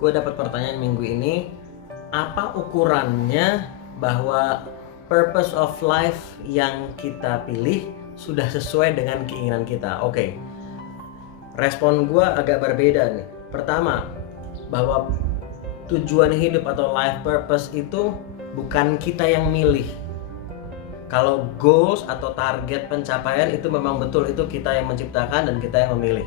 Gue dapat pertanyaan minggu ini, apa ukurannya bahwa purpose of life yang kita pilih sudah sesuai dengan keinginan kita? Oke, respon gue agak berbeda nih. Pertama, bahwa tujuan hidup atau life purpose itu bukan kita yang milih. Kalau goals atau target pencapaian itu memang betul, itu kita yang menciptakan dan kita yang memilih.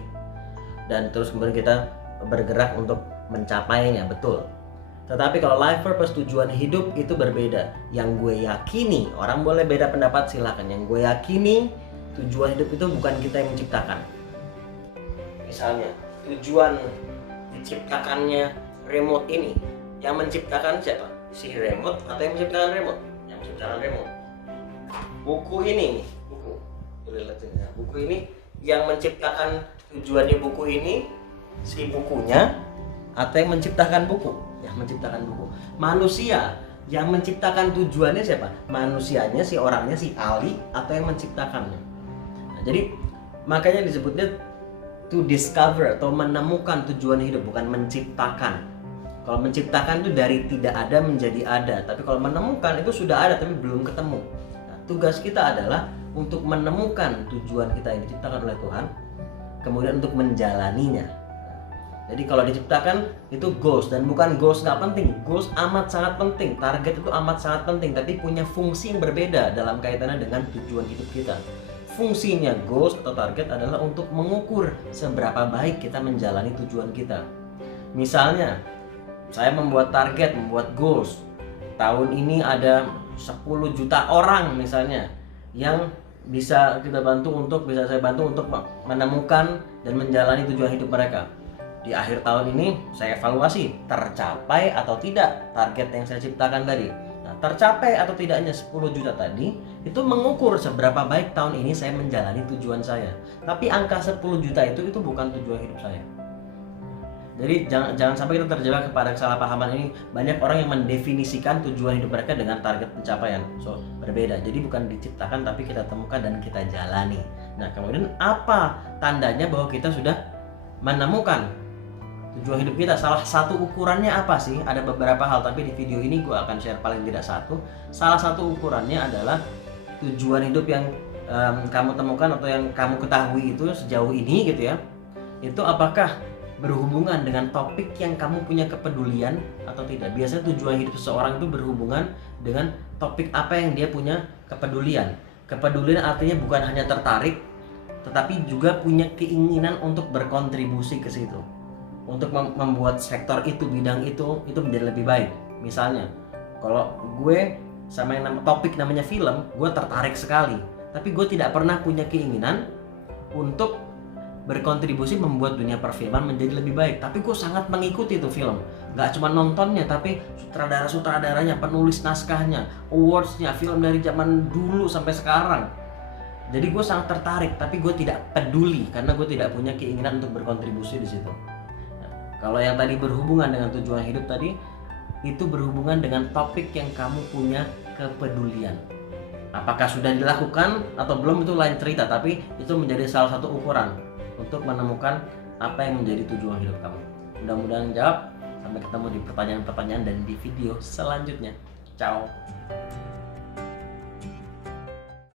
Dan terus kemudian kita bergerak untuk mencapainya, betul. Tetapi kalau life purpose, tujuan hidup, itu berbeda. Yang gue yakini, orang boleh beda pendapat silakan. Yang gue yakini, tujuan hidup itu bukan kita yang menciptakan. Misalnya, tujuan diciptakannya remote ini, yang menciptakan siapa? Si remote atau yang menciptakan remote? Yang menciptakan remote. Buku ini, buku ini yang menciptakan tujuannya buku ini, si bukunya, atau yang menciptakan buku? Yang menciptakan buku. Manusia yang menciptakan tujuannya siapa? Manusianya, si orangnya, si Ali, atau yang menciptakannya. Nah, jadi makanya disebutnya to discover atau menemukan tujuan hidup, bukan menciptakan. Kalau menciptakan itu dari tidak ada menjadi ada, tapi kalau menemukan itu sudah ada tapi belum ketemu. Nah, tugas kita adalah untuk menemukan tujuan kita yang diciptakan oleh Tuhan, kemudian untuk menjalaninya. Jadi kalau diciptakan itu goals, dan bukan goals nggak penting, goals amat sangat penting, target itu amat sangat penting, tapi punya fungsi yang berbeda dalam kaitannya dengan tujuan hidup kita. Fungsinya goals atau target adalah untuk mengukur seberapa baik kita menjalani tujuan kita. Misalnya, saya membuat target, membuat goals, tahun ini ada 10 juta orang misalnya yang bisa saya bantu untuk menemukan dan menjalani tujuan hidup mereka. Di akhir tahun ini saya evaluasi tercapai atau tidak target yang saya ciptakan tadi. Nah, tercapai atau tidaknya 10 juta tadi itu mengukur seberapa baik tahun ini saya menjalani tujuan saya. Tapi angka 10 juta itu bukan tujuan hidup saya. Jadi jangan sampai kita terjebak kepada kesalahpahaman ini. Banyak orang yang mendefinisikan tujuan hidup mereka dengan target pencapaian. So, berbeda. Jadi bukan diciptakan tapi kita temukan dan kita jalani. Nah, kemudian apa tandanya bahwa kita sudah menemukan tujuan hidup kita? Salah satu ukurannya apa sih? Ada beberapa hal, tapi di video ini gue akan share paling tidak satu. Salah satu ukurannya adalah tujuan hidup yang kamu temukan atau yang kamu ketahui itu sejauh ini gitu ya. Itu apakah berhubungan dengan topik yang kamu punya kepedulian atau tidak? Biasanya tujuan hidup seseorang itu berhubungan dengan topik apa yang dia punya kepedulian. Kepedulian artinya bukan hanya tertarik, tetapi juga punya keinginan untuk berkontribusi ke situ, untuk membuat sektor itu, bidang itu menjadi lebih baik. Misalnya, kalau gue sama yang topik namanya film, gue tertarik sekali, tapi gue tidak pernah punya keinginan untuk berkontribusi membuat dunia perfilman menjadi lebih baik. Tapi gue sangat mengikuti itu film, nggak cuma nontonnya, tapi sutradara-sutradaranya, penulis naskahnya, awardsnya, film dari zaman dulu sampai sekarang. Jadi gue sangat tertarik, tapi gue tidak peduli karena gue tidak punya keinginan untuk berkontribusi di situ. Nah, kalau yang tadi berhubungan dengan tujuan hidup tadi, itu berhubungan dengan topik yang kamu punya kepedulian. Apakah sudah dilakukan atau belum itu lain cerita, tapi itu menjadi salah satu ukuran untuk menemukan apa yang menjadi tujuan hidup kamu. Mudah-mudahan jawab. Sampai ketemu di pertanyaan-pertanyaan dan di video selanjutnya. Ciao.